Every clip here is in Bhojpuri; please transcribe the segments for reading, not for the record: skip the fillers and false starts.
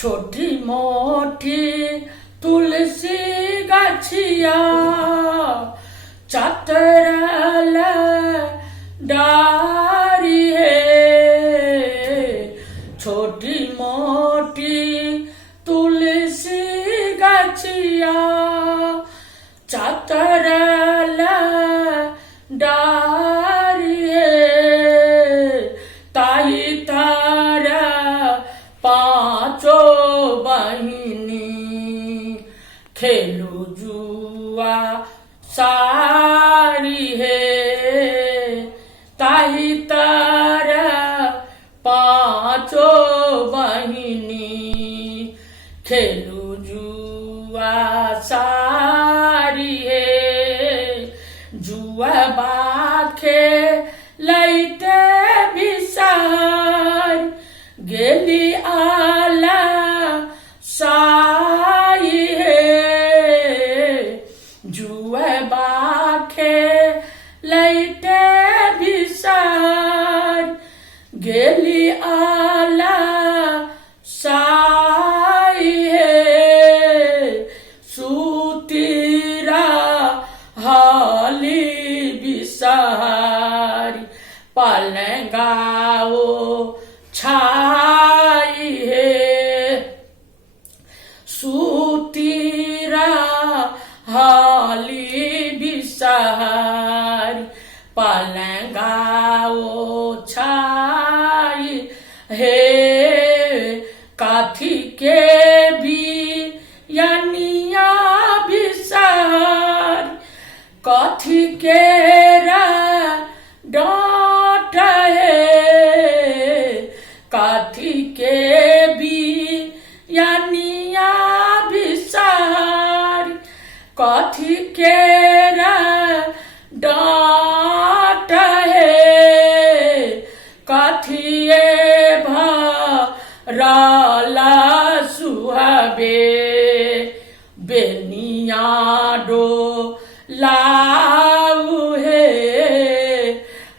छोटी मोटी तुलसी गाछिया चतरल डारी है। छोटी मोटी तुलसी गाछिया चतरल डारी है। ताई तारा पांचो बहिनी खेलू जुआ सारी है। ताई तारा पांचो बहिनी खेलू जुआ सारी है। जुआ बाखे लैते बिसार गेली आला साई है। जुए बाखे लैते बिसार गेली आला साई है। सुतीरा हाली बिसारी पलंगाओ छाई है। सुतीरा हाली बिसारी पलंगाओ छाई है। काथी के भी यानिया बिसार काथी के डांट है। काथी के भी यानिया बिसार काथी के डांट है। काथिए भराला सुहाबे बेनिया डो लाऊ है।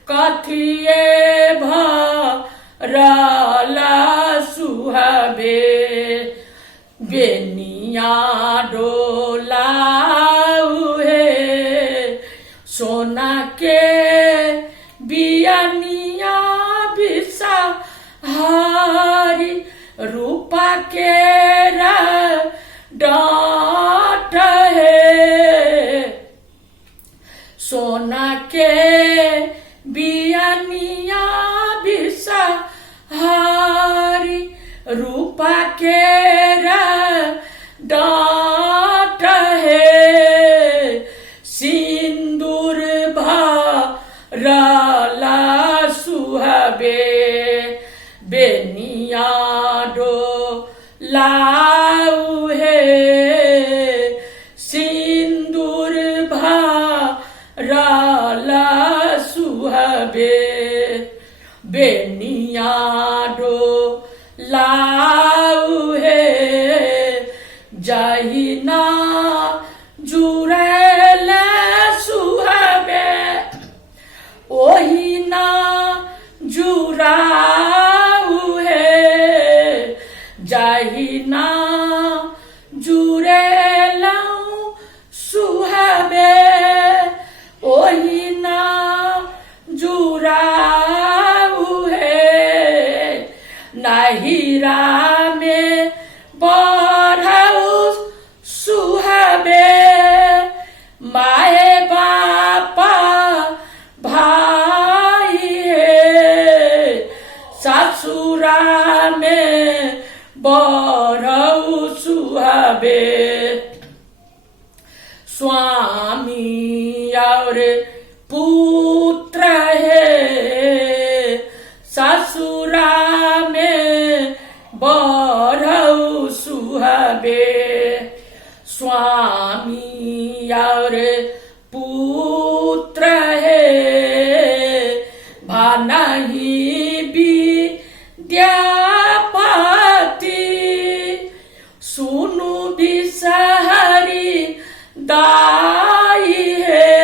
काथिए भराला सुहाबे बेनिया डोलाऊ है। सोना के बियानिया बिसा हारी रूपा के डांट है। सोना के बियानिया बिसा हारी रूपा के डांट है। सिंदूर भराला सुहाबे बेनिया डो लाऊ है। सिंदूर भराला सुहाबे बेनिया डो लाऊ है। जाहिना जुरेल सुहाबे ओही ना जुराऊ है। जाहिना जुरेल सुहाबे ओही ना जुराऊ है। नाहिरा में बढ़ाऊ सुहाबे माए बापा भाई है। ससुरा में बढ़ाऊ सुहाबे स्वामी और पुत्र है। ससुरा में बढ़ऊ सुहाबे स्वामी और पुत्र है। भानही विद्यापति सुनु बिसहरी दाई है।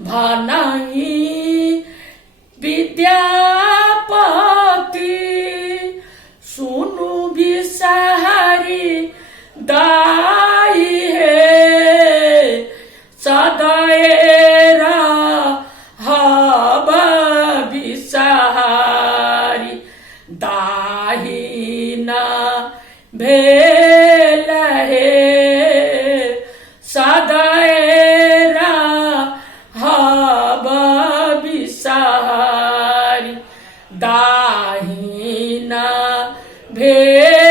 भानही विद्यापति दुनु बिसारी दाई हे सदाएरा हवा बिसारी दाहिना भेल हे सदाएरा हवा बिसारी दाहिना भेल